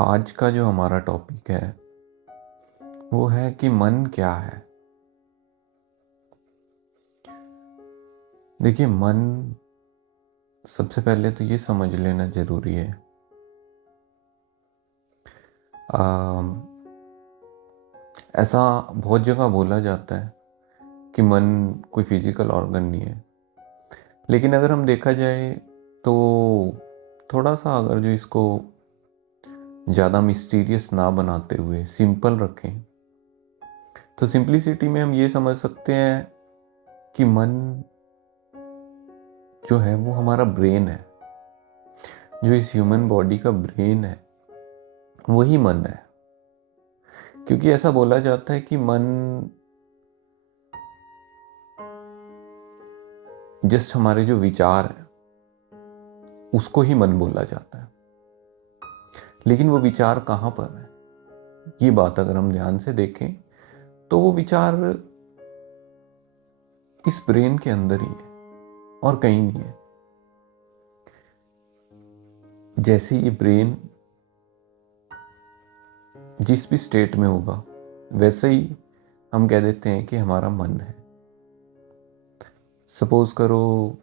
आज का जो हमारा टॉपिक है वो है कि मन क्या है। देखिए, मन सबसे पहले तो ये समझ लेना जरूरी है। अम, ऐसा बहुत जगह बोला जाता है कि मन कोई फिजिकल ऑर्गन नहीं है, लेकिन अगर हम देखा जाए तो थोड़ा सा अगर जो इसको ज़्यादा मिस्टीरियस ना बनाते हुए सिंपल रखें तो सिंप्लिसिटी में हम ये समझ सकते हैं कि मन जो है वो हमारा ब्रेन है। जो इस ह्यूमन बॉडी का ब्रेन है वही मन है। क्योंकि ऐसा बोला जाता है कि मन जस्ट हमारे जो विचार है उसको ही मन बोला जाता है, लेकिन वो विचार कहाँ पर है, ये बात अगर हम ध्यान से देखें तो वो विचार इस ब्रेन के अंदर ही है और कहीं नहीं है। जैसे ये ब्रेन जिस भी स्टेट में होगा वैसे ही हम कह देते हैं कि हमारा मन है। सपोज करो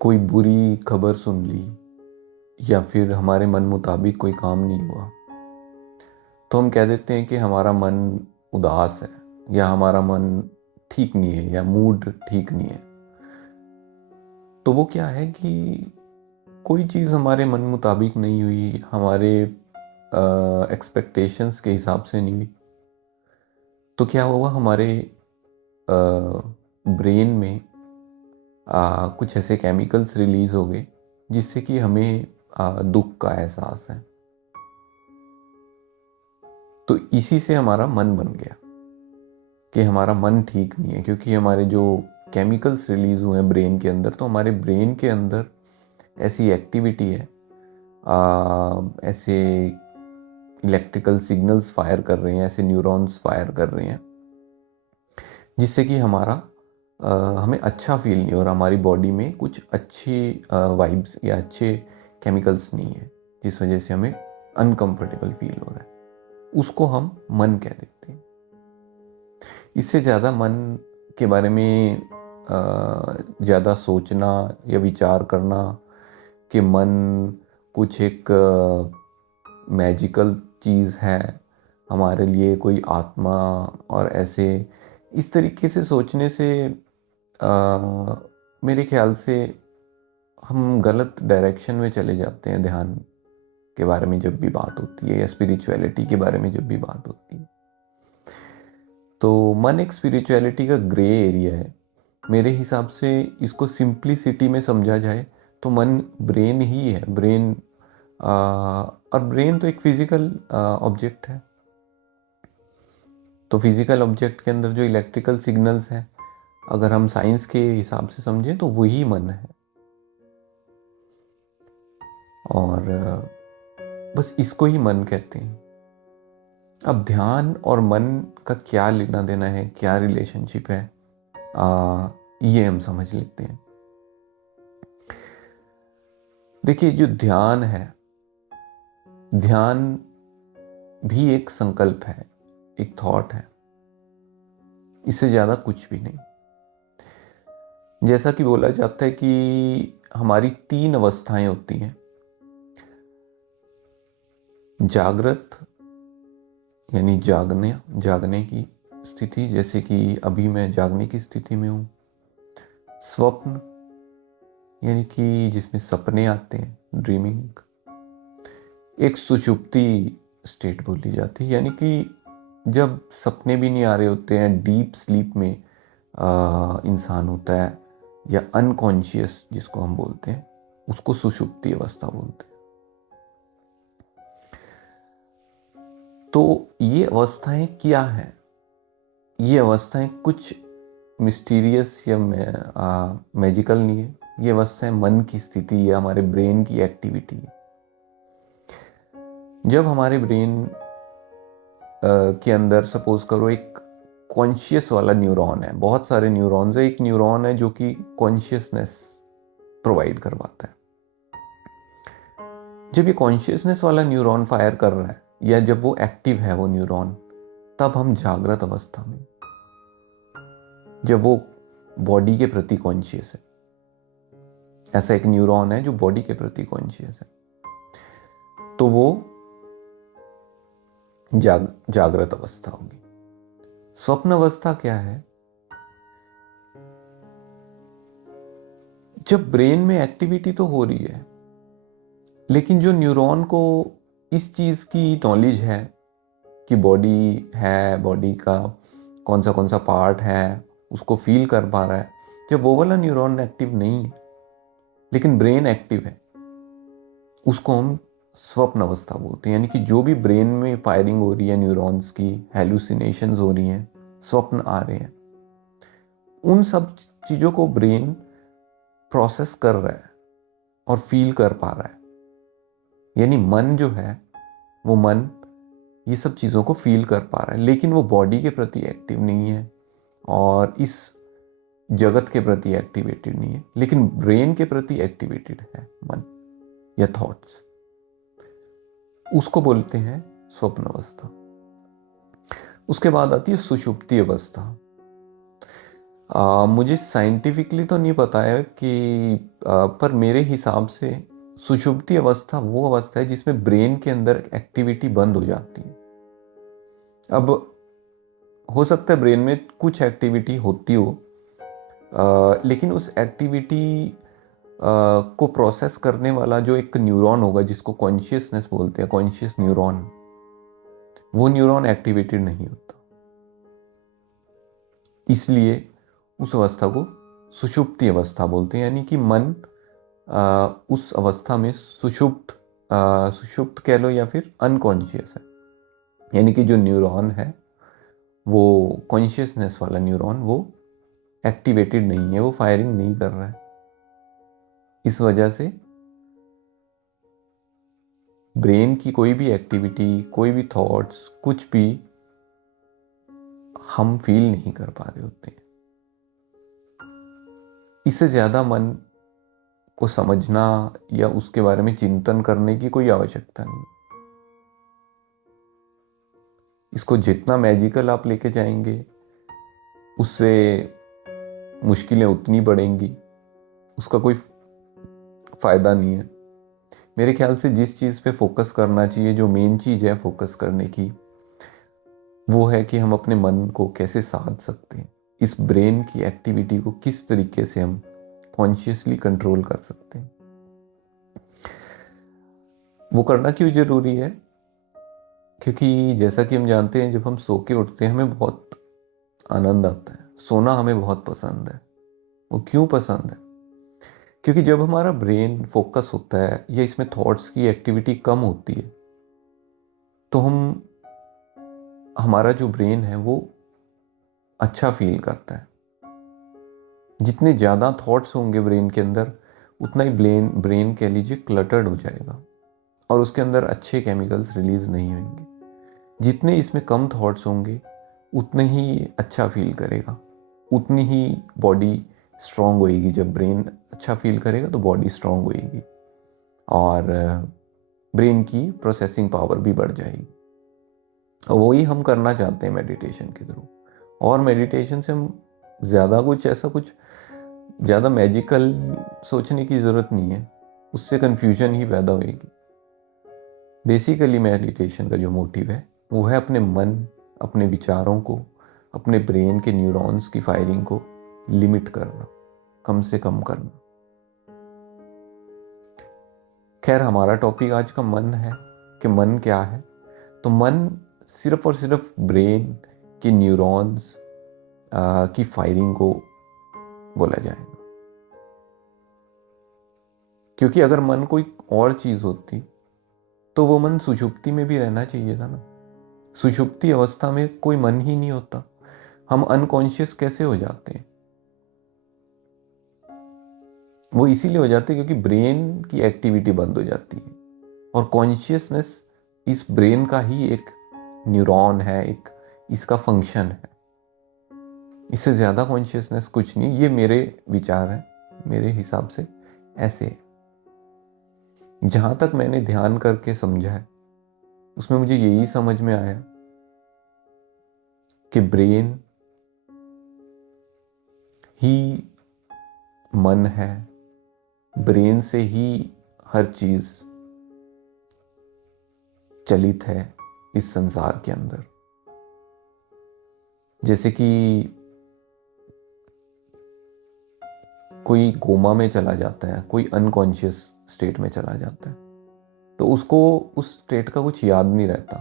कोई बुरी खबर सुन ली या फिर हमारे मन मुताबिक कोई काम नहीं हुआ तो हम कह देते हैं कि हमारा मन उदास है या हमारा मन ठीक नहीं है या मूड ठीक नहीं है। तो वो क्या है कि कोई चीज़ हमारे मन मुताबिक नहीं हुई, हमारे एक्सपेक्टेशंस के हिसाब से नहीं हुई, तो क्या हुआ, हमारे ब्रेन में कुछ ऐसे केमिकल्स रिलीज हो गए जिससे कि हमें दुख का एहसास है। तो इसी से हमारा मन बन गया कि हमारा मन ठीक नहीं है, क्योंकि हमारे जो केमिकल्स रिलीज हुए हैं ब्रेन के अंदर, तो हमारे ब्रेन के अंदर ऐसी एक्टिविटी है, ऐसे इलेक्ट्रिकल सिग्नल्स फायर कर रहे हैं, ऐसे न्यूरॉन्स फायर कर रहे हैं जिससे कि हमें अच्छा फील नहीं हो रहा, हमारी बॉडी में कुछ अच्छी वाइब्स या अच्छे केमिकल्स नहीं है, जिस वजह से हमें अनकंफर्टेबल फील हो रहा है। उसको हम मन कह देते हैं। इससे ज़्यादा मन के बारे में ज़्यादा सोचना या विचार करना कि मन कुछ एक मैजिकल चीज़ है, हमारे लिए कोई आत्मा, और ऐसे इस तरीके से सोचने से मेरे ख्याल से हम गलत डायरेक्शन में चले जाते हैं। ध्यान के बारे में जब भी बात होती है या स्पिरिचुअलिटी के बारे में जब भी बात होती है तो मन एक स्पिरिचुअलिटी का ग्रे एरिया है। मेरे हिसाब से इसको सिंप्लिसिटी में समझा जाए तो मन ब्रेन ही है। ब्रेन और ब्रेन तो एक फिजिकल ऑब्जेक्ट है। तो फिजिकल ऑब्जेक्ट के अंदर जो इलेक्ट्रिकल सिग्नल्स हैं, अगर हम साइंस के हिसाब से समझें तो वही मन है। और बस इसको ही मन कहते हैं। अब ध्यान और मन का क्या लेना देना है, क्या रिलेशनशिप है, ये हम समझ लेते हैं। देखिए, जो ध्यान है, ध्यान भी एक संकल्प है, एक थॉट है, इससे ज़्यादा कुछ भी नहीं। जैसा कि बोला जाता है कि हमारी 3 अवस्थाएं होती हैं। जागृत यानी जागने की स्थिति, जैसे कि अभी मैं जागने की स्थिति में हूँ। स्वप्न यानी कि जिसमें सपने आते हैं, ड्रीमिंग। एक सुषुप्ति स्टेट बोली जाती है, यानी कि जब सपने भी नहीं आ रहे होते हैं, डीप स्लीप में इंसान होता है, या अनकॉन्शियस जिसको हम बोलते हैं, उसको सुषुप्ति अवस्था बोलते हैं। तो ये अवस्थाएं क्या हैं? ये अवस्थाएं कुछ मिस्टीरियस या मैजिकल नहीं है। ये अवस्थाएं मन की स्थिति या हमारे ब्रेन की एक्टिविटी है। जब हमारे ब्रेन के अंदर सपोज करो एक कॉन्शियस वाला न्यूरॉन है, बहुत सारे न्यूरॉन्स है, एक न्यूरॉन है जो कि कॉन्शियसनेस प्रोवाइड करवाता है। जब ये कॉन्शियसनेस वाला न्यूरॉन फायर कर रहा है या जब वो एक्टिव है वो न्यूरॉन, तब हम जागृत अवस्था में, जब वो बॉडी के प्रति कॉन्शियस है। ऐसा एक न्यूरॉन है जो बॉडी के प्रति कॉन्शियस है, तो वो जागृत अवस्था होगी। स्वप्न अवस्था क्या है? जब ब्रेन में एक्टिविटी तो हो रही है, लेकिन जो न्यूरॉन को इस चीज की नॉलेज है कि बॉडी है, बॉडी का कौन सा पार्ट है, उसको फील कर पा रहा है, जब वो वाला न्यूरॉन एक्टिव नहीं है लेकिन ब्रेन एक्टिव है, उसको हम स्वप्न अवस्था बोलते हैं। यानी कि जो भी ब्रेन में फायरिंग हो रही है न्यूरॉन्स की, हेलुसिनेशंस हो रही हैं, स्वप्न आ रहे हैं, उन सब चीज़ों को ब्रेन प्रोसेस कर रहा है और फील कर पा रहा है। यानी मन जो है, वो मन ये सब चीज़ों को फील कर पा रहा है, लेकिन वो बॉडी के प्रति एक्टिव नहीं है और इस जगत के प्रति एक्टिवेटेड नहीं है, लेकिन ब्रेन के प्रति एक्टिवेटेड है मन या थॉट्स। उसको बोलते हैं स्वप्न अवस्था। उसके बाद आती है सुषुप्ति अवस्था। मुझे साइंटिफिकली तो नहीं पता है कि पर मेरे हिसाब से सुषुप्ति अवस्था वो अवस्था है जिसमें ब्रेन के अंदर एक्टिविटी बंद हो जाती है। अब हो सकता है ब्रेन में कुछ एक्टिविटी होती हो, लेकिन उस एक्टिविटी को प्रोसेस करने वाला जो एक न्यूरॉन होगा जिसको कॉन्शियसनेस बोलते हैं, कॉन्शियस न्यूरॉन, वो न्यूरॉन एक्टिवेटेड नहीं होता। इसलिए उस अवस्था को सुषुप्ति अवस्था बोलते हैं। यानी कि मन उस अवस्था में सुषुप्त कह लो या फिर अनकॉन्शियस है। यानी कि जो न्यूरॉन है वो कॉन्शियसनेस वाला न्यूरॉन वो एक्टिवेटेड नहीं है, वो फायरिंग नहीं कर रहा है। इस वजह से ब्रेन की कोई भी एक्टिविटी, कोई भी थॉट्स, कुछ भी हम फील नहीं कर पा रहे होते हैं। इससे ज़्यादा मन को समझना या उसके बारे में चिंतन करने की कोई आवश्यकता नहीं। इसको जितना मैजिकल आप लेके जाएंगे उससे मुश्किलें उतनी बढ़ेंगी, उसका कोई फ़ायदा नहीं है। मेरे ख्याल से जिस चीज़ पे फोकस करना चाहिए, जो मेन चीज़ है फोकस करने की, वो है कि हम अपने मन को कैसे साध सकते हैं, इस ब्रेन की एक्टिविटी को किस तरीके से हम कॉन्शियसली कंट्रोल कर सकते हैं। वो करना क्यों ज़रूरी है? क्योंकि जैसा कि हम जानते हैं, जब हम सो के उठते हैं हमें बहुत आनंद आता है, सोना हमें बहुत पसंद है। वो क्यों पसंद है? क्योंकि जब हमारा ब्रेन फोकस होता है या इसमें थॉट्स की एक्टिविटी कम होती है, तो हमारा जो ब्रेन है वो अच्छा फील करता है। जितने ज़्यादा थॉट्स होंगे ब्रेन के अंदर, उतना ही ब्रेन कह लीजिए क्लटर्ड हो जाएगा और उसके अंदर अच्छे केमिकल्स रिलीज नहीं होंगे। जितने इसमें कम थॉट्स होंगे उतने ही अच्छा फील करेगा, उतनी ही बॉडी स्ट्रांग होएगी। जब ब्रेन अच्छा फील करेगा तो बॉडी स्ट्रांग होएगी और ब्रेन की प्रोसेसिंग पावर भी बढ़ जाएगी। और वही हम करना चाहते हैं मेडिटेशन के थ्रू। और मेडिटेशन से हम ज़्यादा कुछ ज़्यादा मैजिकल सोचने की ज़रूरत नहीं है, उससे कन्फ्यूजन ही पैदा होएगी। बेसिकली मेडिटेशन का जो मोटिव है वो है अपने मन, अपने विचारों को, अपने ब्रेन के न्यूरॉन्स की फायरिंग को लिमिट करना, कम से कम करना। खैर, हमारा टॉपिक आज का मन है कि मन क्या है। तो मन सिर्फ और सिर्फ ब्रेन के न्यूरॉन्स की फायरिंग को बोला जाएगा। क्योंकि अगर मन कोई और चीज़ होती तो वो मन सुषुप्ति में भी रहना चाहिए था ना। सुषुप्ति अवस्था में कोई मन ही नहीं होता, हम अनकॉन्शियस कैसे हो जाते हैं? वो इसीलिए हो जाते हैं क्योंकि ब्रेन की एक्टिविटी बंद हो जाती है और कॉन्शियसनेस इस ब्रेन का ही एक न्यूरॉन है, एक इसका फंक्शन है। इससे ज़्यादा कॉन्शियसनेस कुछ नहीं। ये मेरे विचार हैं, मेरे हिसाब से ऐसे है। जहाँ तक मैंने ध्यान करके समझा है उसमें मुझे यही समझ में आया कि ब्रेन ही मन है, ब्रेन से ही हर चीज चलित है इस संसार के अंदर। जैसे कि कोई कोमा में चला जाता है, कोई अनकॉन्शियस स्टेट में चला जाता है, तो उसको उस स्टेट का कुछ याद नहीं रहता।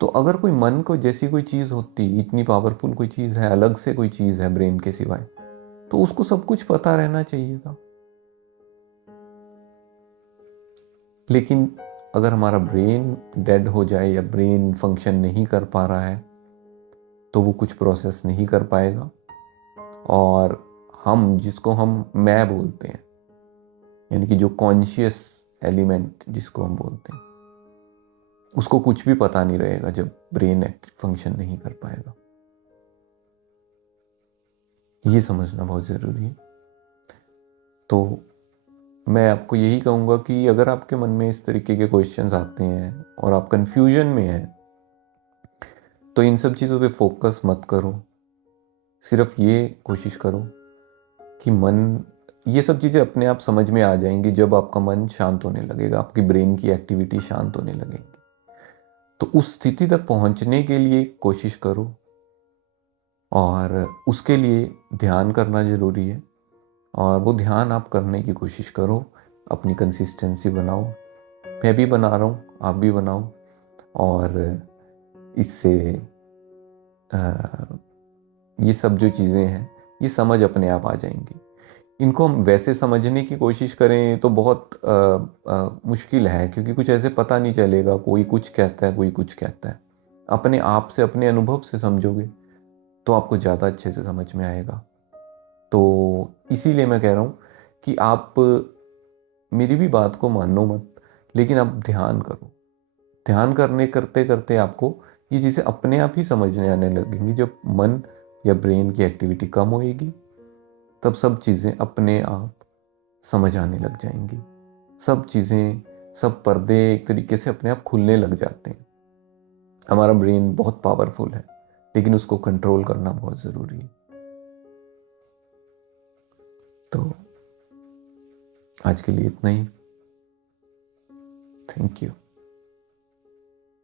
तो अगर कोई मन को जैसी कोई चीज होती, इतनी पावरफुल कोई चीज है, अलग से कोई चीज है ब्रेन के सिवाय, तो उसको सब कुछ पता रहना चाहिए था। लेकिन अगर हमारा ब्रेन डेड हो जाए या ब्रेन फंक्शन नहीं कर पा रहा है तो वो कुछ प्रोसेस नहीं कर पाएगा, और हम जिसको हम मैं बोलते हैं, यानी कि जो कॉन्शियस एलिमेंट जिसको हम बोलते हैं, उसको कुछ भी पता नहीं रहेगा जब ब्रेन फंक्शन नहीं कर पाएगा। ये समझना बहुत ज़रूरी है। तो मैं आपको यही कहूँगा कि अगर आपके मन में इस तरीके के क्वेश्चंस आते हैं और आप कंफ्यूजन में हैं, तो इन सब चीज़ों पे फोकस मत करो। सिर्फ ये कोशिश करो कि ये सब चीज़ें अपने आप समझ में आ जाएंगी जब आपका मन शांत होने लगेगा, आपकी ब्रेन की एक्टिविटी शांत होने लगेगी। तो उस स्थिति तक पहुंचने के लिए कोशिश करो, और उसके लिए ध्यान करना ज़रूरी है। और वो ध्यान आप करने की कोशिश करो, अपनी कंसिस्टेंसी बनाओ। मैं भी बना रहा हूँ, आप भी बनाओ, और इससे ये सब जो चीज़ें हैं ये समझ अपने आप आ जाएंगी। इनको हम वैसे समझने की कोशिश करें तो बहुत मुश्किल है, क्योंकि कुछ ऐसे पता नहीं चलेगा, कोई कुछ कहता है कोई कुछ कहता है। अपने आप से, अपने अनुभव से समझोगे तो आपको ज़्यादा अच्छे से समझ में आएगा। तो इसीलिए मैं कह रहा हूँ कि आप मेरी भी बात को मानो मत, लेकिन आप ध्यान करो। ध्यान करने करते करते आपको ये चीज़ें अपने आप ही समझने आने लगेंगी। जब मन या ब्रेन की एक्टिविटी कम होएगी तब सब चीज़ें अपने आप समझ आने लग जाएंगी। सब चीज़ें, सब पर्दे एक तरीके से अपने आप खुलने लग जाते हैं। हमारा ब्रेन बहुत पावरफुल है, लेकिन उसको कंट्रोल करना बहुत ज़रूरी है। तो आज के लिए इतना ही। Thank you.